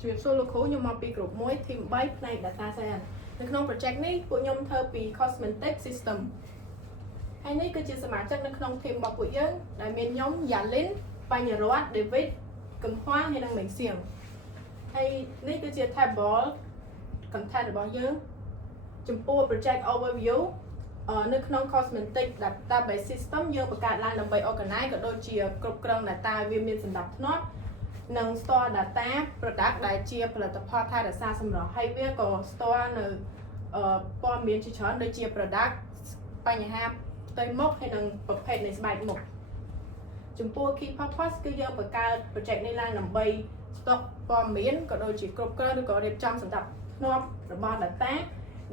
ជំរាបសួរលោកគ្រូខ្ញុំមកពីក្រុមមួយ team 3ផ្នែក data science នៅក្នុង project នេះពួកខ្ញុំធ្វើពី cosmetic system ហើយនេះគឺជាសមាជិកនៅក្នុង team របស់ពួកយើងដែលមានខ្ញុំ Yalin បញ្ញរតន៍ David កំហွာហើយនិងមេងសៀងហើយនេះគឺជា table content របស់យើងចំពោះ project overview នៅក្នុង cosmetic database system យើងបង្កើតឡើងដើម្បី organize ក៏ដូចជាគ្រប់គ្រង data វាមានសណ្ដាប់ធ្នាប់និង store data product ដែលជាផលិតផលថែរក្សាសម្រស់ហើយវាក៏ store នៅព័ត៌មានជាច្រើនដូចជា product បញ្ហាផ្ទៃមុខហើយនិងប្រភេទនៃស្បែកមុខចំពោះ key purpose គឺយើងបង្កើត project នេះឡើងដើម្បី stock ព័ត៌មានក៏ដូចជាគ្រប់គ្រងឬក៏រៀបចំសណ្ដាប់ធ្នាប់របស់ data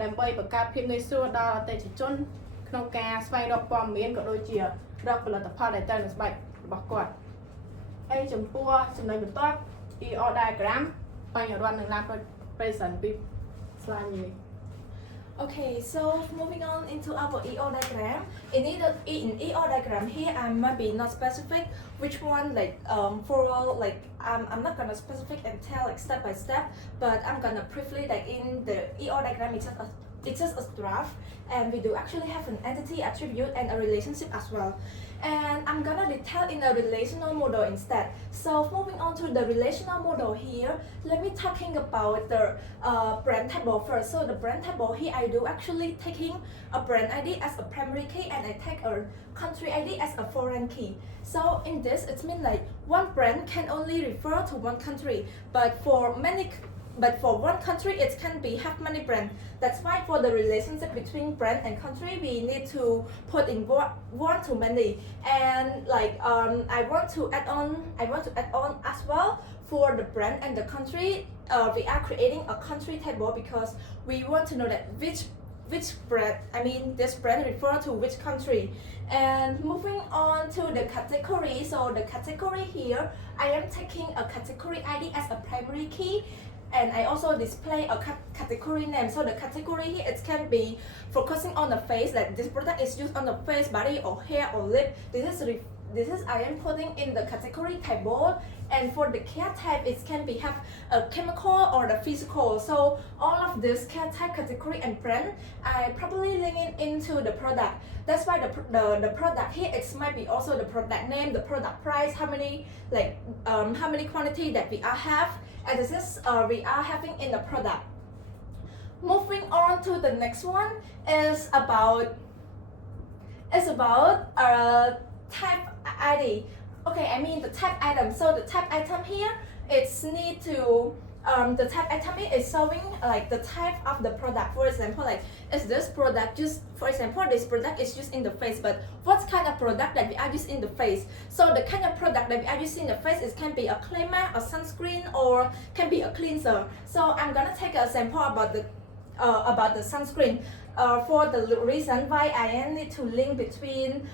ដើម្បីបង្កើតភាពងាយស្រួលដល់អតិថិជនក្នុងការស្វែងរកព័ត៌មានក៏ដូចជារកផលិតផលដែលត្រូវនឹងស្បែករបស់គាត់ហើយចំពោះចំណុចបន្ទាប់ EO diagram បញ្ញរតន៍នឹងឡើង present ពី slide នេះ Okay, so moving on into our EO diagram. In EO diagram here, I might be not specific which one like for all like I'm not gonna specific and tell like step by step, but I'm gonna briefly like in the EO diagram it's just a draft, and we do actually have an entity, attribute, and a relationship as well. And I'm gonna detail in a relational model instead. So moving on to the relational model here, let me talking about the brand table first. So the brand table here, I do actually taking a brand ID as a primary key, and I take a country ID as a foreign key. So in this, it means like one brand can only refer to one country, but for one country it can be have many brands. That's why for the relationship between brand and country we need to put in one to many. And like I want to add on as well for the brand and the country. We are creating a country table because we want to know that which brand, I mean this brand refer to which country. And moving on to the category, so the category here I am taking a category ID as a primary key, and I also display a category name. So the category here, it can be focusing on the face, like this product is used on the face, body or hair or lip. This is I am putting in the category table. And for the care type, it can be have a chemical or the physical. So all of this care type, category and brand, I probably link it into the product. That's why the product here, it might be also the product name, the product price, how many quantity that we are have, and this is we are having in the product. Moving on to the next one is about type ID. Okay, I mean the type item. So the type item here, it's need to the type item here is showing like the type of the product. For example, like is this product used? For example, this product is used in the face, but what kind of product that we are used in the face? So the kind of product that we are using in the face, it can be a clay mask, a sunscreen, or can be a cleanser. So I'm gonna take an example about the sunscreen. For the reason why I need to link between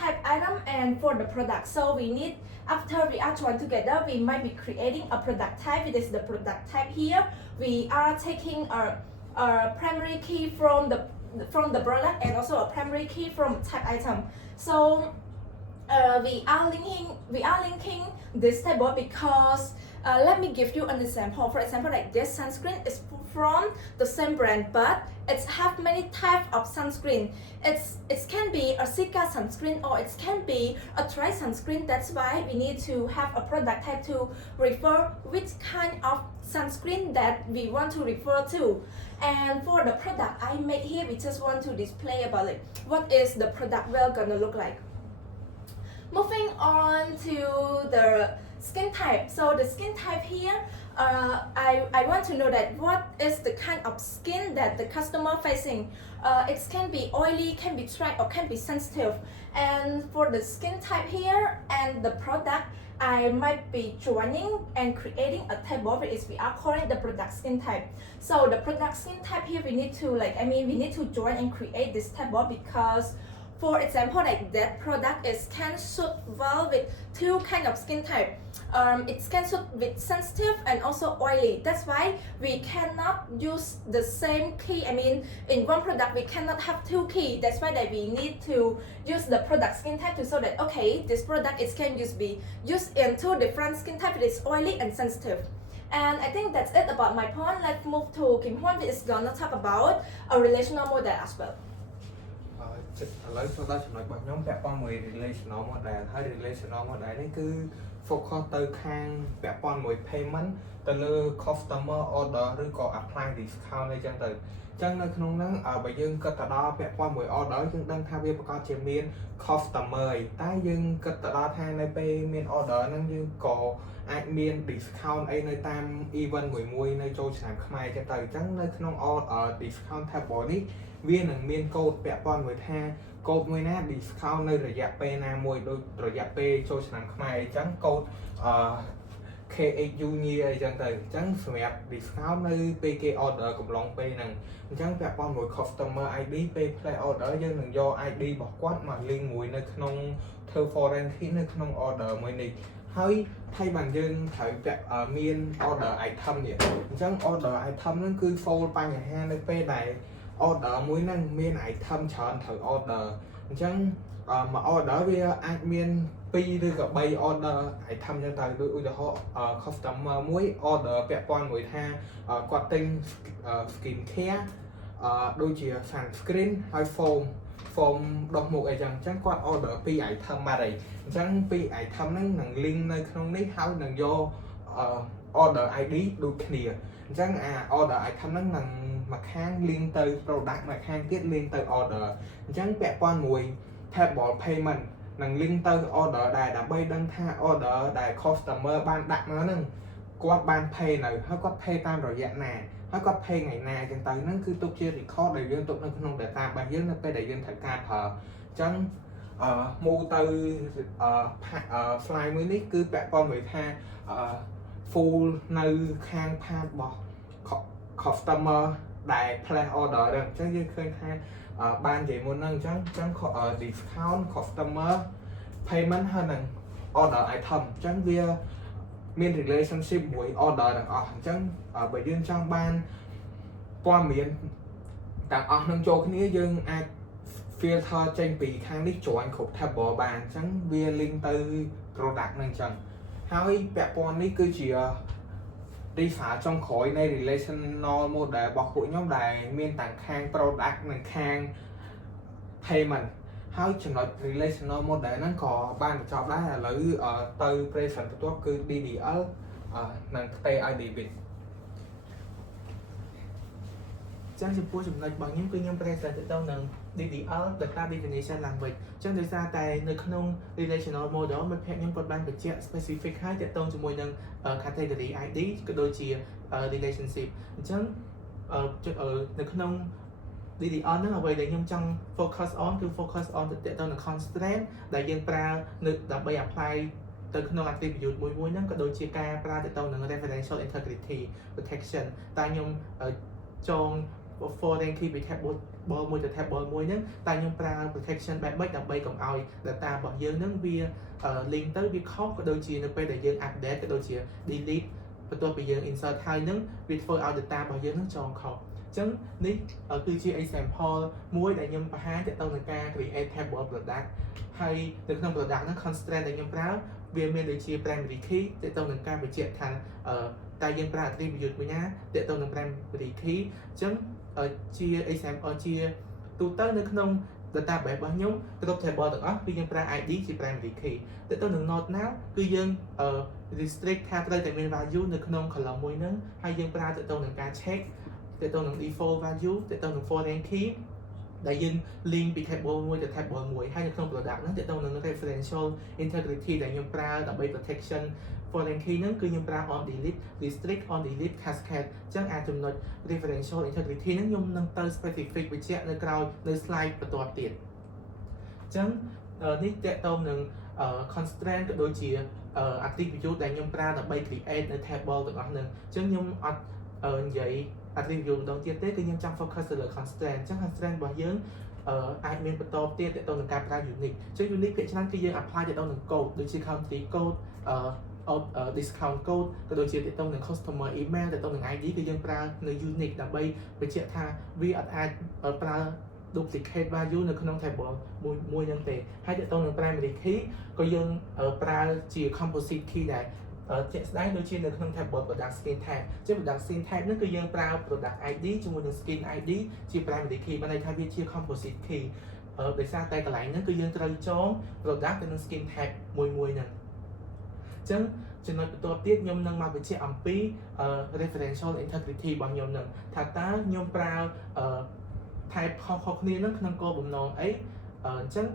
type item and for the product. So we need, after we are joined together, we might be creating a product type. It is the product type here. We are taking a primary key from the product and also a primary key from type item. So we are linking this table because let me give you an example. For example, like this sunscreen is from the same brand, but it have many types of sunscreen. It can be a Sika sunscreen or it can be a dry sunscreen. That's why we need to have a product type to refer which kind of sunscreen that we want to refer to. And for the product I made here, we just want to display about it. What is the product well gonna look like? Moving on to the skin type. So the skin type here, I want to know that what is the kind of skin that the customer facing. It can be oily, can be dry, or can be sensitive. And for the skin type here and the product, I might be joining and creating a table which is we are calling the product skin type. So the product skin type here, we need to join and create this table because, for example, like that product is can suit well with two kind of skin type. It can suit with sensitive and also oily. That's why we cannot use the same key. I mean, in one product we cannot have two key. That's why that we need to use the product skin type to show that okay, this product is can be used in two different skin type. It is oily and sensitive. And I think that's it about my point. Let's move to Kim Hwan, which is gonna talk about a relational model as well. ឥឡូវចូលដល់ចំណុចរបស់ខ្ញុំពាក់ព័ន្ធមួយ relational model ហើយ relational model នេះគឺ focus ទៅខាងពាក់ព័ន្ធមួយ payment ទៅលើ customer order ឬក៏ apply discount អីចឹងទៅអញ្ចឹងនៅក្នុងហ្នឹងបើយើងគិតទៅដល់ពាក់ព័ន្ធមួយ order យើងដឹងថាវាប្រកាសជាមាន customer ឯតែយើងគិតទៅដល់ថានៅពេលមាន order ហ្នឹងយើងក៏អាចមាន discount អីនៅតាម event មួយនៅចូលឆ្នាំខ្មែរចឹងទៅអញ្ចឹងនៅក្នុង discount table នេះវានឹងមានកូដពាក់ព័ន្ធមួយថាកូដមួយណា discount នៅរយៈពេលណាមួយដូចរយៈពេលចូលឆ្នាំខ្មែរអញ្ចឹងកូដKHU ញីអីចឹងទៅអញ្ចឹងសម្រាប់ discount នៅពេលគេ order កំឡុងពេលហ្នឹងអញ្ចឹងពាក់ព័ន្ធមួយ customer ID ពេល place order យើងនឹងយក ID របស់គាត់មក link មួយនៅក្នុងធ្វើ foreign key នៅក្នុង order មួយនេះហើយហើយបានយើងត្រូវពាក់មាន order item នេះអញ្ចឹង order item ហ្នឹងគឺ fold បញ្ហានៅពេលដែល order មួយហ្នឹងមាន item ច្រើនត្រូវ order អញ្ចឹងមក order វាអាចមាន2ឬក៏3 order item ចឹងទៅដូចឧទាហរណ៍ customer មួយ order ពាក់ព័ន្ធមួយថាគាត់ទិញ skin care ដូចជា sunscreen ហើយ foam ដុសមុខអីចឹងគាត់ order 2 item បាត់ហើយអញ្ចឹង2 item ហ្នឹងនឹង link នៅក្នុងនេះហើយនឹងយក order ID ដូចគ្នាអញ្ចឹងអា order item ហ្នឹងនឹងមកខាង link ទៅ product មកខាងទៀត link ទៅ order អញ្ចឹងពាក់ព័ន្ធមួយ table payment នឹង link ទៅ order ដែរដើម្បីដឹងថា order ដែល customer បានដាក់មកហ្នឹងគាត់បាន pay នៅហើយគាត់ pay តាមរយៈណាហើយគាត់ pay ថ្ងៃណាអញ្ចឹងទៅហ្នឹងគឺទុកជា record ដែលយើងទុកនៅក្នុង data របស់យើងនៅពេលដែលយើងត្រូវការប្រើអញ្ចឹងmove ទៅ slide មួយនេះគឺពាក់ព័ន្ធមួយថា full នៅខាង part របស់ customer ដែល place order ហ្នឹងអញ្ចឹងយើងឃើញថាបាននិយាយមុនហ្នឹងអញ្ចឹង discount customer payment ហើយនឹង order item អញ្ចឹងវាមាន relationship មួយ order ទាំងអស់អញ្ចឹងបើយើងចង់បានព័ត៌មានទាំងអស់នឹងចូលគ្នាយើងអាច filter ចេញពីខាងនេះ join គ្រប់ table បានអញ្ចឹងវា link ទៅ product ហ្នឹងអញ្ចឹងហើយពាក់ព័ន្ធនេះគឺជា result ចុងក្រោយនៃ relational model របស់ពួកខ្ញុំដែលមានទាំងខាង product និងខាង payment ហើយចំណុច relational model ហ្នឹងក៏បានបញ្ចប់ដែរឥឡូវទៅ present បន្ទាប់គឺ DDL និងផ្ទេរឲ្យ David ចឹងចំពោះចំណុចរបស់ខ្ញុំគឺខ្ញុំ present ទៅនឹង DDL Data Definition Language ចឹងដោយសារតែនៅក្នុង relational model មិត្តភក្តិខ្ញុំគាត់បានបញ្ជាក់ specific ហើយទាក់ទងជាមួយនឹង category ID ក៏ដូចជា relationship អញ្ចឹងនៅក្នុង DDL ហ្នឹងអ្វីដែលខ្ញុំចង់ focus on គឺ focus on ទាក់ទងនឹង constraint ដែលយើងប្រើនៅដើម្បី apply ទៅក្នុង attribute មួយហ្នឹងក៏ដូចជាការប្រើទាក់ទងនឹង referential integrity protection តែខ្ញុំចង foreign key ពី table មួយទៅ table មួយហ្នឹងតែខ្ញុំប្រើ protection បែបម៉េចដើម្បីកុំឲ្យ data របស់យើងហ្នឹងវា link ទៅវាខុសក៏ដូចជានៅពេលដែលយើង update ក៏ដូចជា delete បន្ទាប់ពីយើង insert ហើយហ្នឹងវាធ្វើឲ្យ data របស់យើងហ្នឹងចងខុសអញ្ចឹងនេះគឺជា example មួយដែលខ្ញុំបង្ហាញទាក់ទងនឹងការ create table product ហើយនៅក្នុង product ហ្នឹង constraint ដែលខ្ញុំប្រើវាមានដូចជា primary key ទាក់ទងនឹងការបញ្ជាក់ថាតែយើងប្រើ attribute មួយណាទាក់ទងនឹង primary key អញ្ចឹងជា example ជាទូទៅនៅក្នុង database របស់ខ្ញុំគ្រប់ table ទាំងអស់គឺយើងប្រើ ID ជា primary key ទាក់ទងនឹង node ណាគឺយើង restrict ថាត្រូវតែមាន value នៅក្នុង column មួយហ្នឹងហើយយើងប្រើទាក់ទងនឹងការ check ទាក់ទងនឹង default value ទាក់ទងនឹង foreign key ដែលយើង link ពី table មួយទៅ table មួយហើយនៅក្នុង product ហ្នឹងទាក់ទងនឹង referential integrity ដែលខ្ញុំប្រើដើម្បី protection foreign key ហ្នឹងគឺខ្ញុំប្រើ on delete restrict on delete cascade អញ្ចឹងអាចចំណុច referential integrity ហ្នឹងខ្ញុំនឹងទៅ specific បញ្ជាក់នៅក្រោយនៅ slide បន្ទាប់ទៀតអញ្ចឹងនេះទាក់ទងនឹង constraint ក៏ដូចជា attribute ដែលខ្ញុំប្រើដើម្បី create នៅ table ទាំងអស់ហ្នឹងអញ្ចឹងខ្ញុំអត់និយាយ attribute ម្ដងទៀតទេគឺខ្ញុំចង់ focus ទៅលើ constraint អញ្ចឹង constraint របស់យើងអាចមានបន្តទៀតទាក់ទងនឹងការប្រើ unique អញ្ចឹង unique ភាគច្រើនគឺយើង apply ទាក់ទងនឹង code ដូចជា country code discount code ក៏ដូចជាទាក់ទងនឹង customer email ទាក់ទងនឹង ID គឺយើងប្រើនៅ unique ដើម្បីបញ្ជាក់ថាវាអត់អាចប្រើ duplicate value នៅក្នុង table មួយហ្នឹងទេហើយទាក់ទងនឹង primary key ក៏យើងប្រើជា composite key ដែរ ជាក់ស្ដែងដូចជានៅក្នុង tab product skin tag ជា product skin tag ហ្នឹងគឺយើងប្រើ product ID ជាមួយនឹង skin ID ជា primary key បានន័យថាវាជា composite key ដោយសារតែកន្លែងហ្នឹងគឺយើងត្រូវចង product ទៅនឹង skin tag មួយហ្នឹងអញ្ចឹងចំណុចបន្ទាប់ទៀតខ្ញុំនឹងមកបញ្ជាក់អំពី referential integrity របស់ខ្ញុំនឹងថាតើខ្ញុំប្រើ type ខុសៗគ្នានឹងក្នុងគោលបំណងអីអញ្ចឹង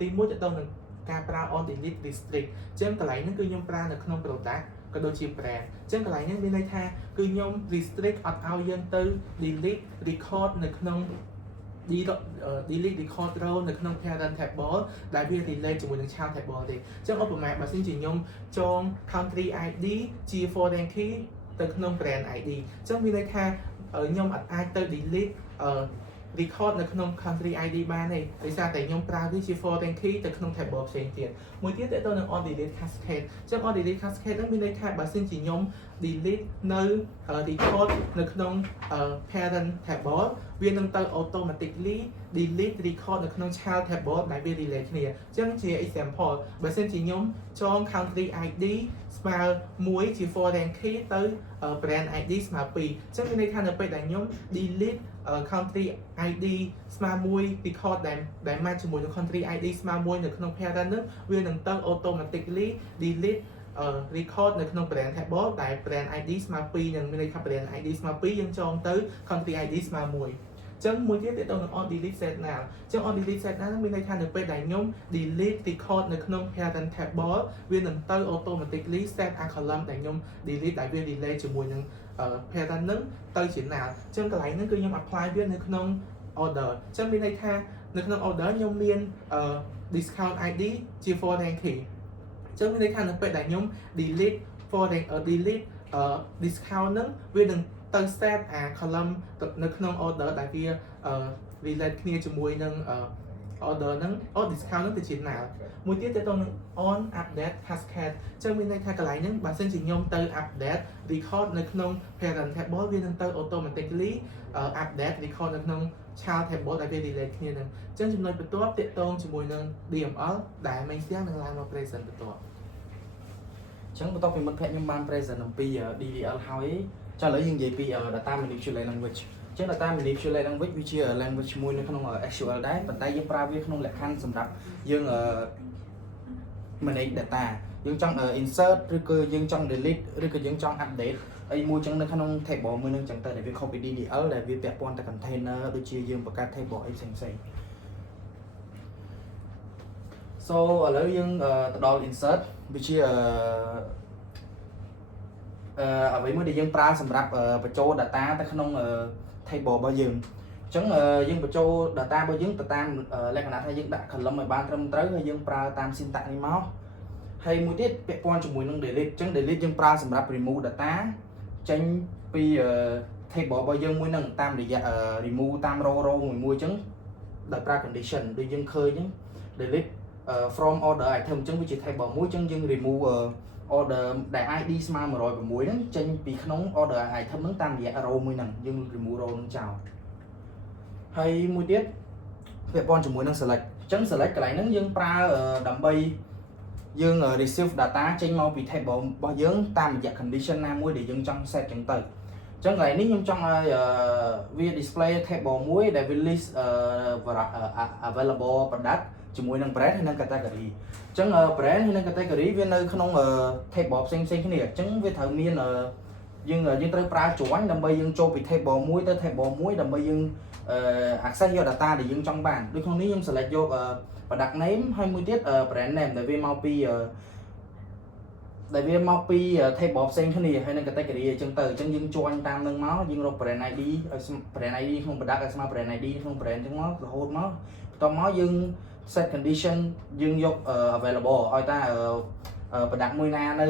ទី1ទៅទៅនឹងការប្រើ on delete restrict អញ្ចឹងកន្លែងហ្នឹងគឺខ្ញុំប្រើនៅក្នុង product ក៏ដូចជា brand អញ្ចឹងកន្លែងហ្នឹងមានន័យថាគឺខ្ញុំ restrict អត់ឲ្យយើងទៅ delete record នៅក្នុង delete record row នៅក្នុង parent table ដែលវា relate ជាមួយនឹង child table ទេអញ្ចឹងឧបមាបើសិនជាខ្ញុំចង country ID ជា foreign key ទៅក្នុង brand ID អញ្ចឹងមានន័យថាខ្ញុំអាចទៅ delete record នៅក្នុង country ID បានទេដោយសារតែខ្ញុំប្រើវាជា foreign key ទៅក្នុង table ផ្សេងទៀតមួយទៀតទៅនឹង on delete cascade អញ្ចឹង on delete cascade ហ្នឹងមានន័យថាបើសិនជាខ្ញុំ delete នៅ record នៅក្នុង parent table វានឹងទៅ automatically delete record នៅក្នុង child table ដែលវា relate គ្នាអញ្ចឹងជា example បើសិនជាខ្ញុំចង country ID ស្មើ1ជា foreign key ទៅ brand ID ស្មើ2អញ្ចឹងមានន័យថានៅពេលដែលខ្ញុំ delete country ID ស្មើ1 record ដែល match ជាមួយនឹង country ID ស្មើ1នៅក្នុង parent ហ្នឹងវានឹងទៅ automatically delete record នៅក្នុង brand table ដែល brand ID ស្មើ2នឹងមានន័យថា brand ID ស្មើ2យើងចងទៅ country ID ស្មើ1អញ្ចឹងមួយទៀតទៅនឹង on delete set now អញ្ចឹង on delete set now មានន័យថានៅពេលដែលខ្ញុំ delete record នៅក្នុង parent table វានឹងទៅ automatically set a column ដែលខ្ញុំ delete ដែលវា relate ជាមួយនឹង parent ហ្នឹងទៅជា now អញ្ចឹងកន្លែងហ្នឹងគឺខ្ញុំ apply វានៅក្នុង order អញ្ចឹងមានន័យថានៅក្នុង order ខ្ញុំមាន discount ID ជា foreign key អញ្ចឹងមានន័យថានៅពេលដែលខ្ញុំ delete delete discount ហ្នឹងវានឹងទៅ set a column នៅក្នុង order ដែលវា relate គ្នាជាមួយនឹង order ហ្នឹង discount ហ្នឹងទៅជា now មួយទៀតទៅនឹង on update cascade អញ្ចឹងមានន័យថាកន្លែងហ្នឹងបើសិនជាខ្ញុំទៅ update record នៅក្នុង parent table វានឹងទៅ automatically update record នៅក្នុង child table ដែលវា relate គ្នាហ្នឹងអញ្ចឹងចំណុចបន្ទាប់ទាក់ទងជាមួយនឹង DML ដែលមេងស្ទាំងនឹងឡើងមក present បន្ទាប់ ចឹងបន្ទាប់ពីមិត្តភ័ក្ដិខ្ញុំបាន present អំពី DDL ហើយចាឥឡូវយើងនិយាយពី data manipulate language ចឹង data manipulate language វាជា language មួយនៅក្នុង SQL ដែរប៉ុន្តែយើងប្រើវាក្នុងលក្ខខណ្ឌសម្រាប់យើង manage data យើងចង់ insert ឬក៏យើងចង់ delete ឬក៏យើងចង់ update អីមួយចឹងនៅក្នុង table មួយនឹងចឹងទៅដែលវា copy DDL ដែលវាពាក់ព័ន្ធទៅ container ដូចជាយើងបង្កើត table អីផ្សេងៗ so ឥឡូវយើងទៅដល់ insert វាជាអ្វីមួយដែលយើងប្រើសម្រាប់បញ្ចូល data ទៅក្នុង table របស់យើងអញ្ចឹងយើងបញ្ចូល data របស់យើងទៅតាមលក្ខណៈថាយើងដាក់ column ឲ្យបានត្រឹមត្រូវហើយយើងប្រើតាម syntax នេះមកហើយមួយទៀតពាក់ព័ន្ធជាមួយនឹង delete អញ្ចឹង delete យើងប្រើសម្រាប់ remove data ចេញពី table របស់យើងមួយហ្នឹងតាមរយៈ remove តាម row មួយអញ្ចឹងដោយប្រើ condition ដូចយើងឃើញអញ្ចឹង delete from order item អញ្ចឹងវាជា table មួយអញ្ចឹងយើង remove order ដែល ID ស្មើ106ហ្នឹងចេញពីក្នុង order item ហ្នឹងតាមរយៈ row មួយហ្នឹងយើង remove row ហ្នឹងចោលហើយមួយទៀតពាក់ព័ន្ធជាមួយនឹង select អញ្ចឹង select កន្លែងហ្នឹងយើងប្រើដើម្បីយើង receive data ចេញមកពី table របស់យើងតាមរយៈ condition ណាមួយដែលយើងចង់ set អញ្ចឹងទៅអញ្ចឹងកន្លែងនេះខ្ញុំចង់ឲ្យវា display table មួយដែលវា list available product ជាមួយនឹង brand ហើយនិង category អញ្ចឹង brand ហើយនិង category វានៅក្នុង table ផ្សេងៗគ្នាអញ្ចឹងវាត្រូវមានយើងត្រូវប្រើ join ដើម្បីយើងចូលពី table មួយទៅ table មួយដើម្បីយើងaccess យក data ដែលយើងចង់បានដូចក្នុងនេះខ្ញុំ select យក product name ហើយមួយទៀត brand name ដែលវាមកពី table ផ្សេងគ្នាហើយនឹង category អញ្ចឹងទៅអញ្ចឹងយើង join តាមនឹងមកយើងរក brand ID ឲ្យ brand ID ក្នុង product ឲ្យស្មើ brand ID ក្នុង brand អញ្ចឹងមករហូតមកបន្ទាប់មកយើង set condition យើងយក available ឲ្យតា product មួយណានៅ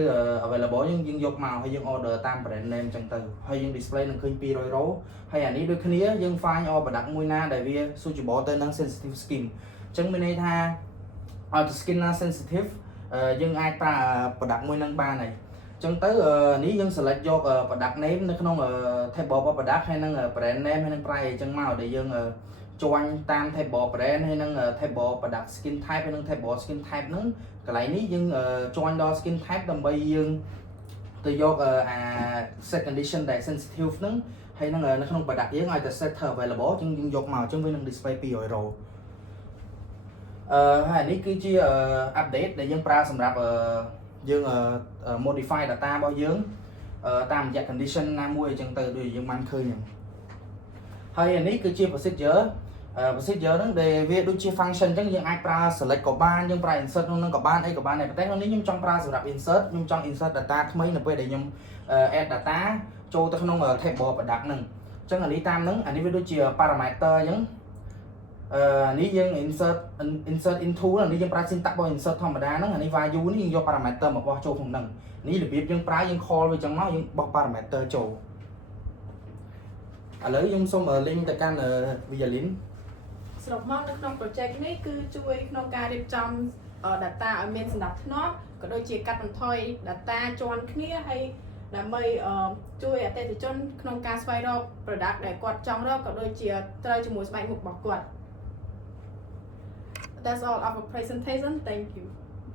available យើងយកមកហើយយើង order តាម brand name អញ្ចឹងទៅហើយយើង display នឹងឃើញ200 row ហើយអានេះដូចគ្នាយើង find all product មួយណាដែលវា suitable ទៅនឹង sensitive skin អញ្ចឹងមានន័យថាឲ្យ skin ណា sensitive យើងអាចប្រើ product មួយនឹងបានហើយអញ្ចឹងទៅនេះយើង select យក product name នៅក្នុង table របស់ product ហើយនឹង brand name ហើយនឹង price អញ្ចឹងមកដែលយើង join តាម table brand ហើយនឹង table product skin type ហើយនឹង table skin type ហ្នឹងកន្លែងនេះយើង join ដល់ skin type ដើម្បីយើងទៅយកអា set condition ដែល sensitive ហ្នឹងហើយនឹងនៅក្នុង product យើងឲ្យតែ set ធ្វើ available អញ្ចឹងយើងយកមកអញ្ចឹងវានឹង display 200 row ហើយនេះគឺជា update ដែលយើងប្រើសម្រាប់យើង modify data របស់យើងតាមរយៈ condition ណាមួយអញ្ចឹងទៅដូចយើងបានឃើញហ្នឹងហើយនេះគឺជា procedure ហ្នឹងដែលវាដូចជា function អញ្ចឹងយើងអាចប្រើ select ក៏បានយើងប្រើ insert ក្នុងក៏បានអីក៏បានដែរប៉ុន្តែក្នុងនេះខ្ញុំចង់ប្រើសម្រាប់ insert ខ្ញុំចង់ insert data ថ្មីនៅពេលដែលខ្ញុំ add data ចូលទៅក្នុង table product ហ្នឹងអញ្ចឹងអានេះតាមហ្នឹងអានេះវាដូចជា parameter អញ្ចឹងនេះយើង insert into នេះយើងប្រើ syntax របស់ insert ធម្មតាហ្នឹងអានេះ value នេះយើងយក parameter មកបោះចូលក្នុងហ្នឹងនេះរបៀបយើងប្រើយើង call វាអញ្ចឹងមកយើងបោះ parameter ចូលឥឡូវខ្ញុំសូម link ទៅកាន់ Violin សរុបមកនៅក្នុង project នេះគឺជួយក្នុងការរៀបចំ data ឲ្យមានសណ្ដាប់ធ្នាប់ក៏ដូចជាកាត់បន្ថយ data ជាន់គ្នាហើយដើម្បីជួយអតិថិជនក្នុងការស្វែងរក product ដែលគាត់ចង់រកក៏ដូចជាត្រូវជាមួយស្បែកមុខរបស់គាត់ That's all of our presentation. Thank you.